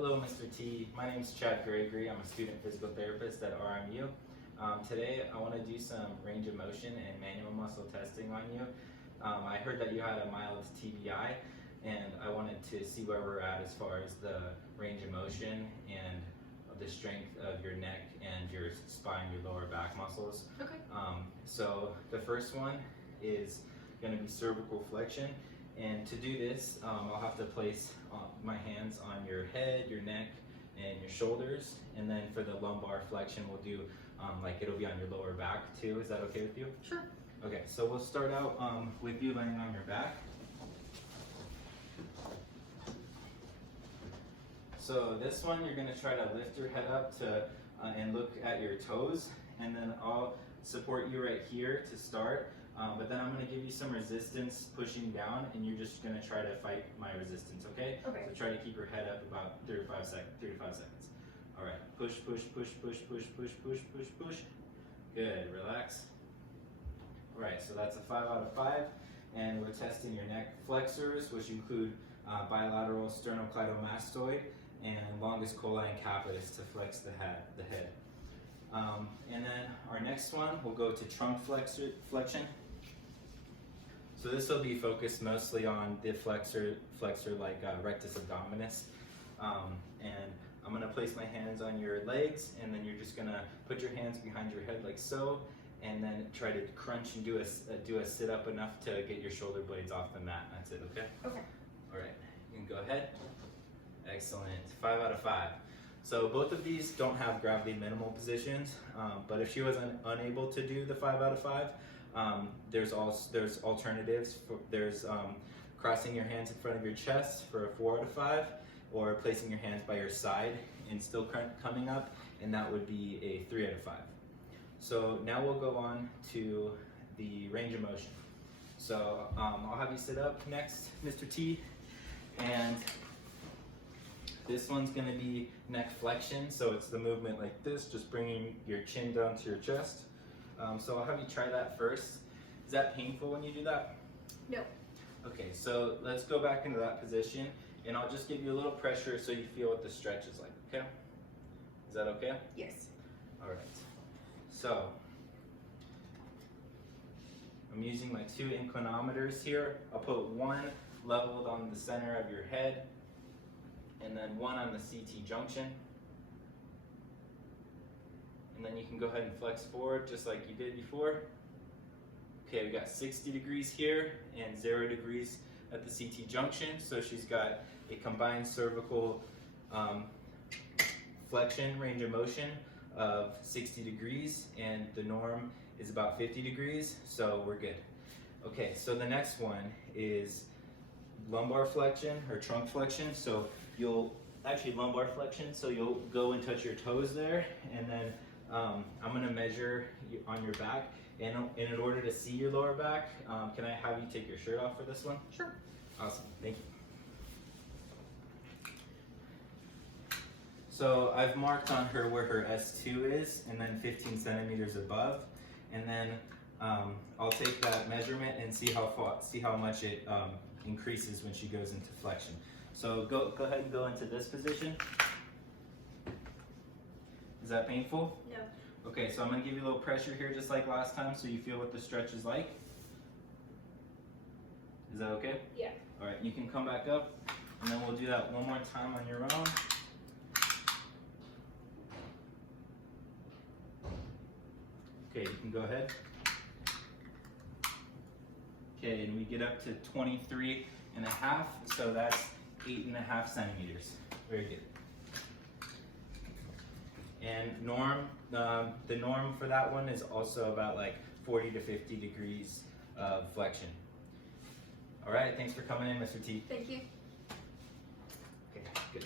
Hello, Mr. T. My name is Gregory. I'm a student physical therapist at RMU. Today, I want to do some range of motion and manual muscle testing on you. I heard that you had a mild TBI, and I wanted to see where we're at as far as the range of motion and the strength of your neck and your spine, your lower back muscles. Okay. So the first one is going to be cervical flexion. And to do this, I'll have to place my hands on your head, your neck, and your shoulders. And then for the lumbar flexion, we'll do it'll be on your lower back too. Is that okay with you? Sure. Okay, so we'll start out with you laying on your back. So this one, you're going to try to lift your head up to and look at your toes, and then I'll support you right here to start. But then I'm going to give you some resistance pushing down, and you're just going to try to fight my resistance, okay? Okay. So try to keep your head up about 3 to 5 seconds. All right, push, push, push, push, push, push, push, push, push. Good, relax. All right, so that's a 5 out of 5, and we're testing your neck flexors, which include bilateral sternocleidomastoid and longus colli and capitis to flex the head. And then our next one, we'll go to trunk flexion. So this will be focused mostly on the flexor like rectus abdominis. And I'm gonna place my hands on your legs, and then you're just gonna put your hands behind your head like so, and then try to crunch and do a sit up enough to get your shoulder blades off the mat. That's it, okay? Okay. All right, you can go ahead. Excellent, 5 out of 5. So both of these don't have gravity minimal positions, but if she was unable to do the 5 out of 5, there's alternatives. There's crossing your hands in front of your chest for a 4 out of 5, or placing your hands by your side and still coming up, and that would be a 3 out of 5. So now we'll go on to the range of motion. So I'll have you sit up next, Mr. T, and this one's going to be neck flexion, so it's the movement like this, just bringing your chin down to your chest. So I'll have you try that first. Is that painful when you do that? No. Okay, so let's go back into that position, and I'll just give you a little pressure so you feel what the stretch is like, okay? Is that okay? Yes. All right. So I'm using my 2 inclinometers here. I'll put one leveled on the center of your head, and then one on the CT junction. And then you can go ahead and flex forward just like you did before. Okay, we got 60 degrees here and 0 degrees at the CT junction. So she's got a combined cervical flexion range of motion of 60 degrees, and the norm is about 50 degrees, so we're good. Okay, so the next one is lumbar flexion or trunk flexion. So lumbar flexion, so you'll go and touch your toes there, and then I'm gonna measure on your back, and in order to see your lower back, can I have you take your shirt off for this one? Sure. Awesome, thank you. So I've marked on her where her S2 is, and then 15 centimeters above, and then I'll take that measurement and see how much it increases when she goes into flexion. So go ahead and go into this position. Is that painful? No. Okay, so I'm gonna give you a little pressure here just like last time so you feel what the stretch is like. Is that okay? Yeah. All right, you can come back up, and then we'll do that one more time on your own. Okay, you can go ahead. Okay, and we get up to 23 and a half, so that's 8.5 centimeters. Very good. And the norm for that one is also about like 40 to 50 degrees of flexion. All right, thanks for coming in, Mr. T. Thank you. Okay, good.